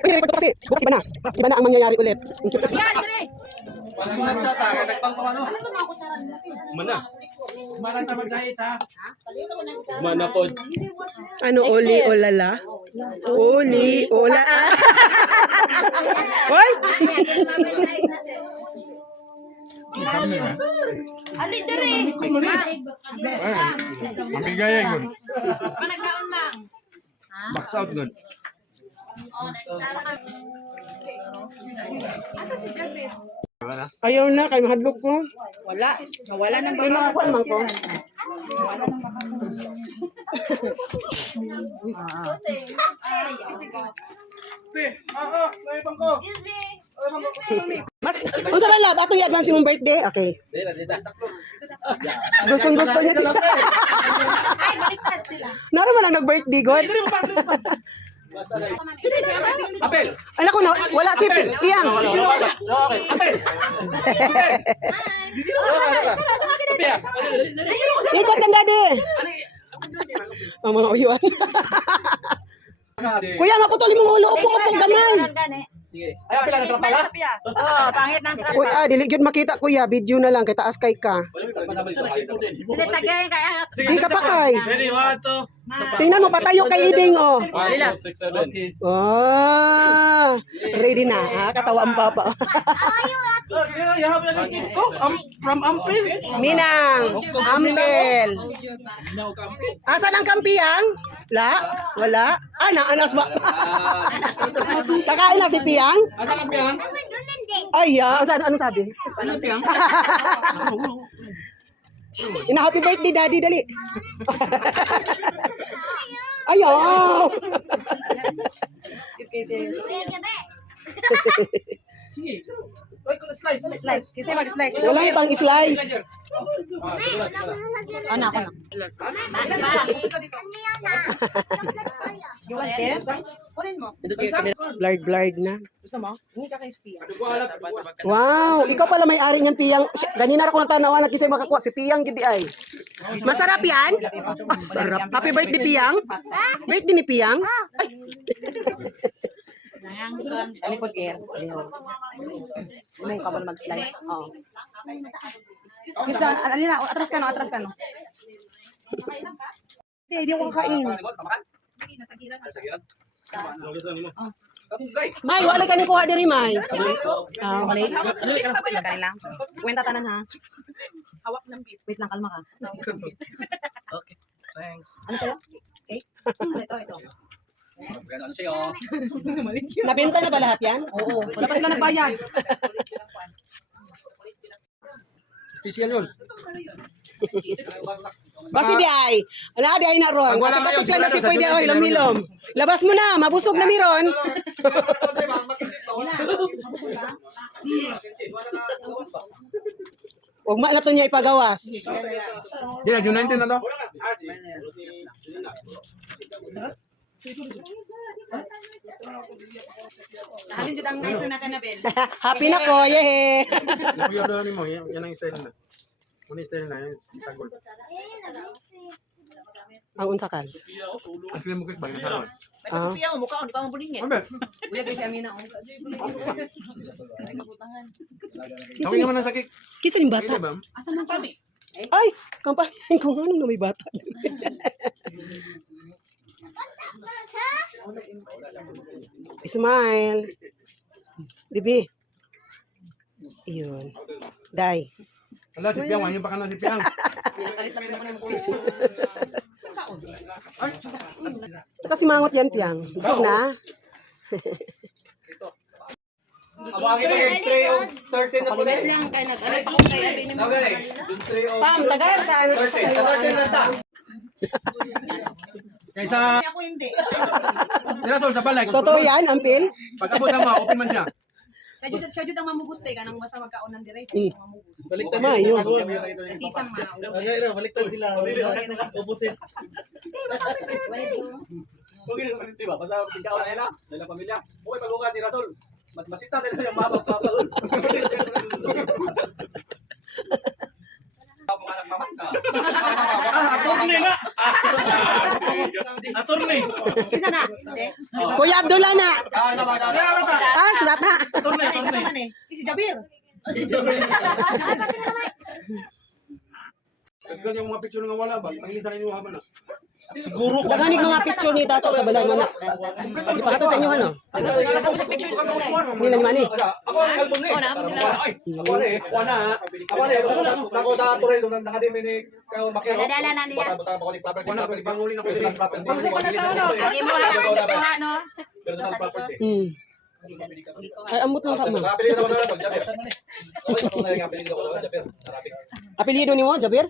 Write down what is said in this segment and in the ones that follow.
Uy, record ko kasi. Bukas iba na. Iba na ang mangyayari ulit. Pag sinadya ta, kaya nagpangpang ano? Mana. Mana ta mag-diet ha? Mana po. Ano, oli, olala? Oli, ola. Hoy! Ali dere. Mabigay yun. Panagdaon lang. Box out good. Ayaw na, kay mahadlok ko. Wala. Nawala nang Ay, nakakuha naman ko. Mas, unsa man lab, ato i-advance mong birthday? Okay. Gustong-gusto niya. Ay, baliktad sila. Naro man ang nag-birthday, God. Apel. Anak ko na, wala si Iyang. Apel. Sophia. Ikot ang daddy. Ang mga uyuan. Kuya, maputuli mong ulo. Upo-upo gamay. Ay, apel na pala. Oh, pangit ng Kuya, dili gyud makita kuya, video na lang kay taas kay ka. Dili tagay kaya. Di ka pa kay. Ready, 1, 2. Tingnan mo patayo kay Iding oh. 1, 2, 6, 7. Okay. Oh. Ready na ha, katawa ang papa. You have a kid. Oh, from Ampil. Minang, Ampel. Asan ang kampiyang? Wala. Anas ba? Kakain na si Piyang? Asa lang piang? Ay, ano sabi? Ano piang? Ina happy birthday daddy dali. Ayaw. Sige. Slice. Kasi mag-slice. Wala ibang slice. Ano ako na? You want this? Kunin mo. Blurred na. Gusto mo? Hindi ka kay Spia. Wow, ikaw pala may-ari ng Piyang. Ganina ra ko natanawan na kisay makakuha si Piyang gidi ay. Masarap yan? Masarap. Happy birthday Piyang. Birthday ni Piyang. Alipod gear. Mo ka ba mag-slice? Oo. Excuse na, alina, atras ka no. Hindi ko kakain. May, wala ka ni kuha diri May. Malay. Kani lang. Kwenta tanan ha. Hawak ng beef. Wait lang, kalma ka. Okay. Thanks. Ano sa'yo? Okay. Ito. Ano siya? Nabenta na ba lahat yan? Oo. Wala pa sila nagbayad. Special yun. Basi di ay. Ana di ay na ron. Pag wala Katok ngayon, lang na si sigurado, Pwede sa oy, June, hilom-hilom. Labas mo na, mabusog na miron. Huwag ma na to niya ipagawas. Di na, June 19 na to. Halin dito ang nice na natin na bel. Happy na ko, yehe. Yung mo, yan ang style na. Ano yung style na, yung sagol. Ang unsakal. Ang film mo kit ba, yung sarap. Ah. Spia mo mukha, di pa mo bulingin. Ano ba? Uya kay si Amina. Tawin naman ang sakik. Kisa ning bata. Ba? Asan ang kami? Ay, kampahin ko nga nung may bata. Smile. Dibi. Iyon. Day. Wala, si Piang. Yung baka na si Piang. Kasi mangot yan, Piang. Busog na. Abangin mo yung 3 o 13 na po na. lang kay nag-ano pa kung kay Abin mo. Pam, tagayan ka. Ano sa kayo? 13 na ta. Kaysa... Ako hindi. Sinasol sa balay. Totoo yan, Ampil? Pag abot ang open man siya. Siya jud ang mamuguste kanang basta magkaon ng dire. Baliktad Tama, yun. Kasi isang Baliktad sila. Opposite. Kung gano'n naman diba? Basta tingkaw na nila, dahil ang pamilya. Okay, pag-ugat ni Rasol. Masita nila yung mabag-papal. Panganak naman ka. Ako nila. Attorney. Isa na. Kasi, Kuya Abdullah na. Ah, sulat na. Attorney. si Jabir. Kagkan yung mga picture nga wala ba? Pangilisan ninyo haman na. Siguro ko. Daganig mga picture ni Tato sa balay mo na. Ipakita sa inyo ano. Hindi lang mani. Ako ang album ni. Ako na eh. Ako na eh. Ako sa Torel nung nakadimi ni Kao Makero. Dala na niya. Butang ako ni property. Wala, panguli na ko Personal property. Gusto ko na sa ulo. Lagi mo ha, no? Personal property. Hmm. Ay, amot lang ka mo. Napili na naman sa Jabir. Okay, ako na yung napili ko sa Jabir. Narapit. Apelyido ni mo, Jabir?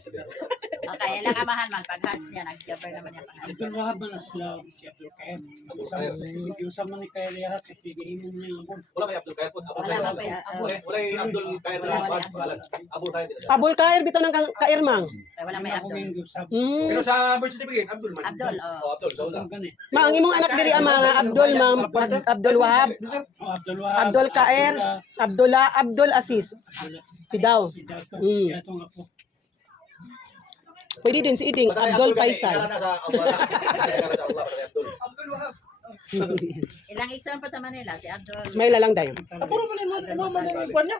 Okay, lang kamahan man. Pag-hans niya, nag-Jabir naman yung pangalan. Abdul Wahab man sila si Abdul Kair. Yung sama ni Kair lahat kasi hihimon niya ang bon. Wala may Abdul Kair po. Wala man pa yan. Wala yung Abdul Kair na pangalan. Abdul Kair. Abol Kair, bito ng kairmang. Wala may Ako Abdul. yung usap. Pero Hmm. sa birth certificate, Abdul man. Abdul, Oh, Abdul, sa una. Ang gani. Ma, ang imong anak diri ang mga Abdul, ma'am. Abdul Wahab, Oh, Abdul Wahab. Abdul Kair, Abdullah, Abdul Aziz. Si Daw. Si Dato. Mm. Kaya itong ako. Pwede din si Iding, Basta Abdul kasi, Faisal. kailangan na sa Allah. Kailangan sa Allah. Abdul Wahab. Ilang exam pa sa Manila, si Abdul. Smile na lang dayo. Puro man yung mga niya.